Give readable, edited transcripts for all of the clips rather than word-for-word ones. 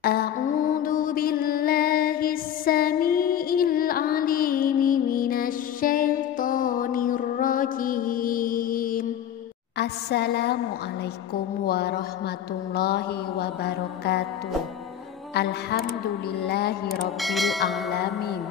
أعوذ بالله السميع العليم من الشيطان الرجيم. Assalamualaikum warahmatullahi wabarakatuh. Alhamdulillahi rabbil alamin.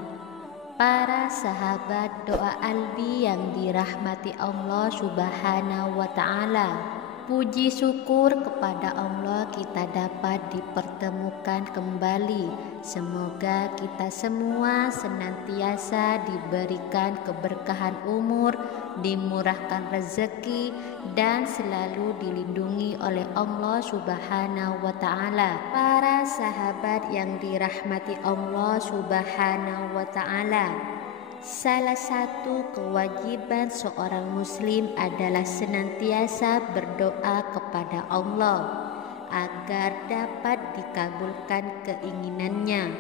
Para sahabat doa Albi yang dirahmati Allah subhanahu wa ta'ala, puji syukur kepada Allah kita dapat dipertemukan kembali. Semoga kita semua senantiasa diberikan keberkahan umur, dimurahkan rezeki, dan selalu dilindungi oleh Allah subhanahu wa ta'ala. Para sahabat yang dirahmati Allah subhanahu wa ta'ala, salah satu kewajiban seorang muslim adalah senantiasa berdoa kepada Allah agar dapat dikabulkan keinginannya.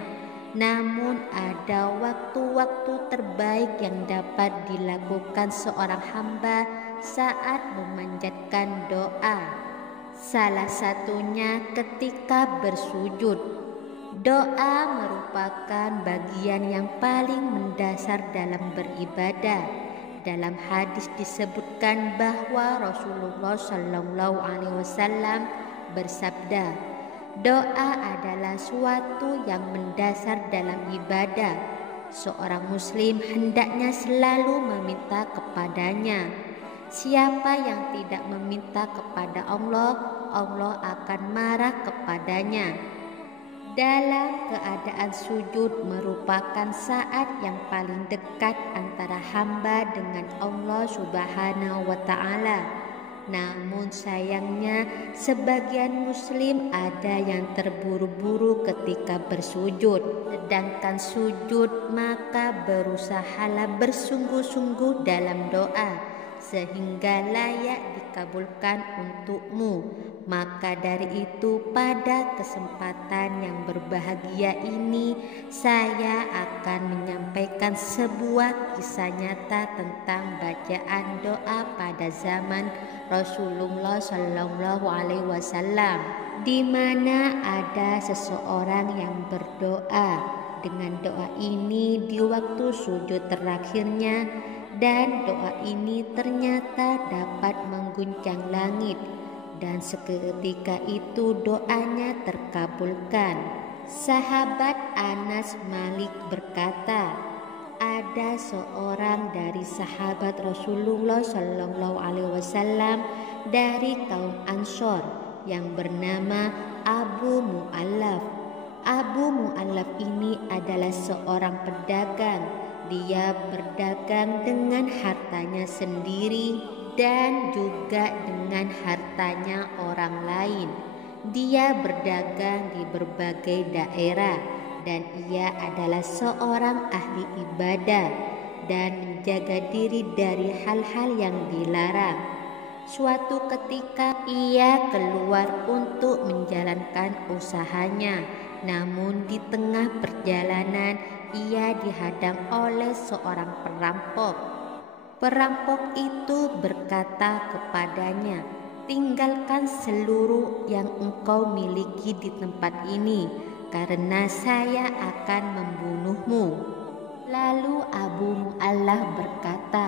Namun ada waktu-waktu terbaik yang dapat dilakukan seorang hamba saat memanjatkan doa. Salah satunya ketika bersujud. Doa merupakan bagian yang paling mendasar dalam beribadah. Dalam hadis disebutkan bahwa Rasulullah Shallallahu Alaihi Wasallam bersabda, doa adalah suatu yang mendasar dalam ibadah. Seorang muslim hendaknya selalu meminta kepadanya. Siapa yang tidak meminta kepada Allah, Allah akan marah kepadanya. Dalam keadaan sujud merupakan saat yang paling dekat antara hamba dengan Allah subhanahu wa ta'ala. Namun sayangnya sebagian muslim ada yang terburu-buru ketika bersujud. Sedangkan sujud maka berusahalah bersungguh-sungguh dalam doa sehingga layak dikabulkan untukmu. Maka dari itu pada kesempatan yang berbahagia ini saya akan menyampaikan sebuah kisah nyata tentang bacaan doa pada zaman Rasulullah Shallallahu Alaihi Wasallam, di mana ada seseorang yang berdoa dengan doa ini di waktu sujud terakhirnya, dan doa ini ternyata dapat mengguncang langit. Dan seketika itu doanya terkabulkan. Sahabat Anas Malik berkata, ada seorang dari sahabat Rasulullah Shallallahu Alaihi Wasallam dari kaum Ansor yang bernama Abu Mu'allaf. Abu Mu'allaf ini adalah seorang pedagang. Dia berdagang dengan hartanya sendiri dan juga dengan hartanya orang lain. Dia berdagang di berbagai daerah dan ia adalah seorang ahli ibadah dan menjaga diri dari hal-hal yang dilarang. Suatu ketika ia keluar untuk menjalankan usahanya, namun di tengah perjalanan ia dihadang oleh seorang perampok. Perampok itu berkata kepadanya, tinggalkan seluruh yang engkau miliki di tempat ini, karena saya akan membunuhmu. Lalu Abu Mu'allaf berkata,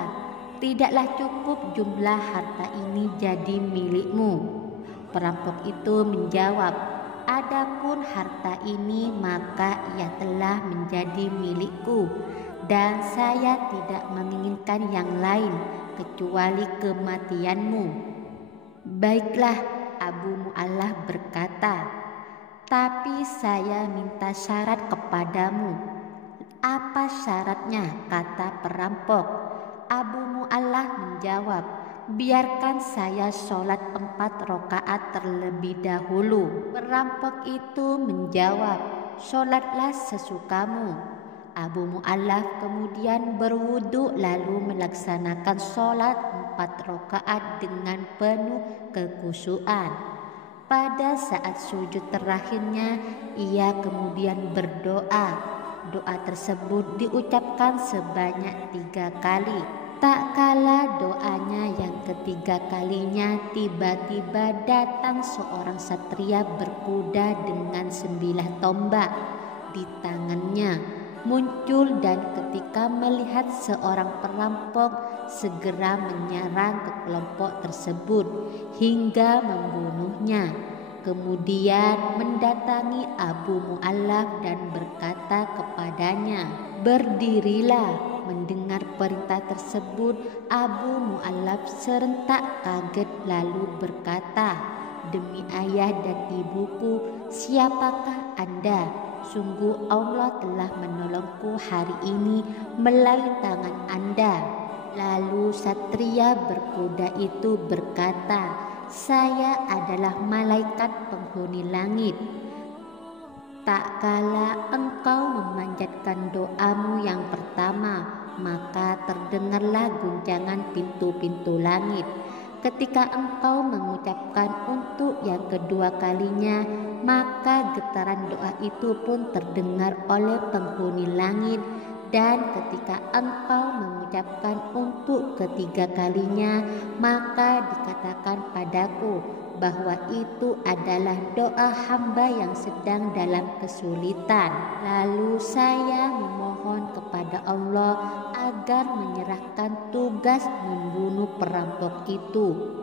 tidaklah cukup jumlah harta ini jadi milikmu. Perampok itu menjawab, adapun harta ini maka ia telah menjadi milikku, dan saya tidak menginginkan yang lain kecuali kematianmu. Baiklah, Abu Mu'allaf berkata, tapi saya minta syarat kepadamu. Apa syaratnya? Kata perampok. Abu Mu'allaf menjawab, biarkan saya sholat 4 rakaat terlebih dahulu. Perampok itu menjawab, sholatlah sesukamu. Abu Mu'allaf kemudian berwudu lalu melaksanakan sholat 4 rakaat dengan penuh kekhusyuan. Pada saat sujud terakhirnya ia kemudian berdoa. Doa tersebut diucapkan sebanyak 3 kali. Tak kala doanya yang ketiga kalinya, tiba-tiba datang seorang satria berkuda dengan 9 tombak di tangannya muncul, dan ketika melihat seorang perampok segera menyerang ke kelompok tersebut hingga membunuhnya. Kemudian mendatangi Abu Mu'allaf dan berkata kepadanya, "Berdirilah." Mendengar perintah tersebut, Abu Mu'allaf serentak kaget lalu berkata, "Demi ayah dan ibuku, siapakah Anda? Sungguh Allah telah menolongku hari ini melalui tangan Anda." Lalu satria berkuda itu berkata, "Saya adalah malaikat penghuni langit. Tak kala engkau memanjatkan doamu yang pertama, maka terdengarlah guncangan pintu-pintu langit. Ketika engkau mengucapkan untuk yang kedua kalinya, maka getaran doa itu pun terdengar oleh penghuni langit. Dan ketika engkau mengucapkan untuk ketiga kalinya, maka dikatakan padaku bahwa itu adalah doa hamba yang sedang dalam kesulitan. Lalu saya memohon kepada Allah agar menyerahkan tugas membunuh perampok itu."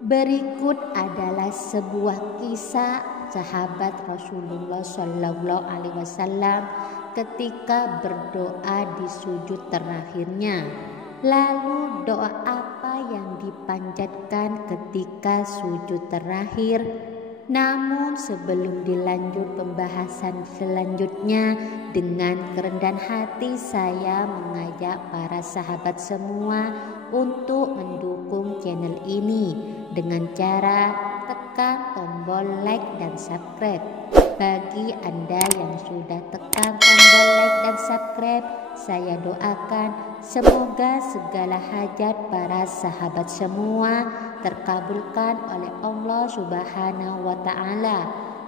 Berikut adalah sebuah kisah sahabat Rasulullah Shallallahu Alaihi Wasallam ketika berdoa di sujud terakhirnya. Lalu doa apa yang dipanjatkan ketika sujud terakhir? Namun sebelum dilanjut pembahasan selanjutnya, dengan kerendahan hati saya mengajak para sahabat semua untuk mendukung channel ini dengan cara tekan tombol like dan subscribe. Bagi Anda yang sudah tekan tombol like dan subscribe, saya doakan semoga segala hajat para sahabat semua terkabulkan oleh Allah Subhanahu wa Ta'ala.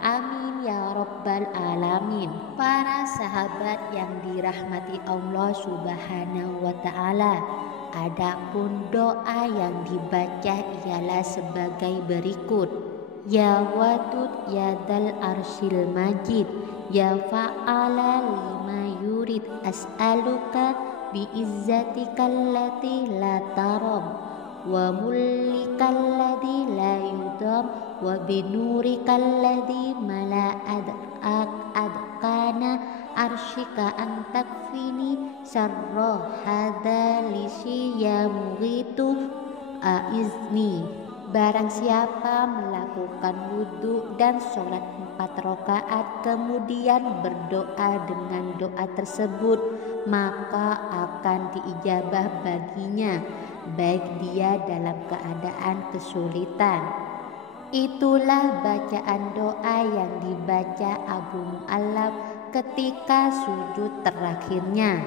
Amin ya Rabbal Alamin. Para sahabat yang dirahmati Allah Subhanahu wa Ta'ala, adapun doa yang dibaca ialah sebagai berikut. Ya Wadud ya Dzal Arsyil Majid, ya Fa'ala lima yurid, as'aluka biizzatikal lati la taram, wa mullikal ladzi la yudam, wa binurikal ladzi mala'ad adkana arsyika antakfini sarra hadza lisi ya mughitu aizni. Barang siapa melakukan wudhu dan sholat 4 rakaat kemudian berdoa dengan doa tersebut, maka akan diijabah baginya, baik dia dalam keadaan kesulitan. Itulah bacaan doa yang dibaca Abu Mu'allaf ketika sujud terakhirnya.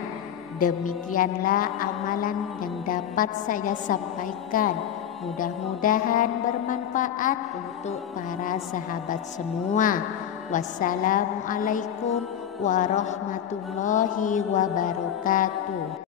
Demikianlah amalan yang dapat saya sampaikan. Mudah-mudahan bermanfaat untuk para sahabat semua. Wassalamualaikum warahmatullahi wabarakatuh.